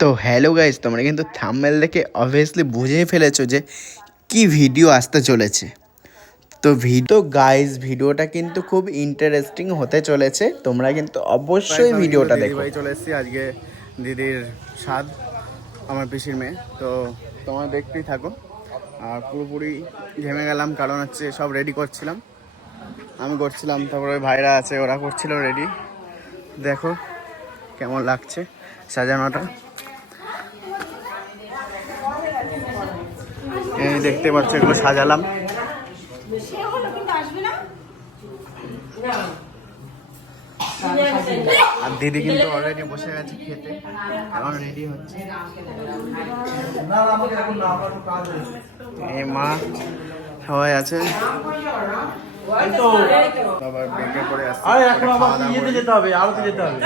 তো hello guys, তোমরা কিন্তু থাম্বনেল দেখে অবভিয়াসলি বুঝেই ফেলেছো যে কি ভিডিও আসতে চলেছে। তো গাইস ভিডিওটা কিন্তু খুব ইন্টারেস্টিং হতে চলেছে, তোমরা কিন্তু অবশ্যই ভিডিওটা দেখো। দিদিভাই চলে এসেছি আজকে, দিদির স্বাদ, আমার পিসির মেয়ে। তো তোমরা দেখতেই থাকো। আর পুরোপুরি ঘেমে গেলাম, কারণ হচ্ছে সব রেডি করছিলাম, আমি করছিলাম, তারপরে ভাইরা আছে ওরা করছিল রেডি। দেখো কেমন লাগছে সাজানোটা, এই দেখতে পাচ্ছ এগুলো সাজালাম। আর দিদি কিন্তু অলরেডি বসে গেছে খেতে, এখন রেডি হচ্ছে। এই মা সবাই আছে, আবার বেঁকে পড়ে আসছে। যেতে হবে, আরতে যেতে হবে।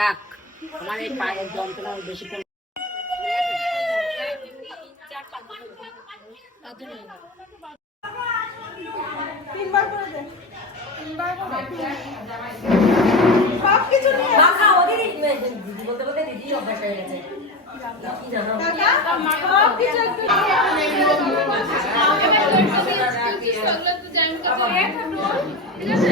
রাখ আমার এই পায়ের যন্ত্রণা বেশি করে বলতে বলতে দিদি অভ্যাস হয়ে গেছে। ঠিক আছে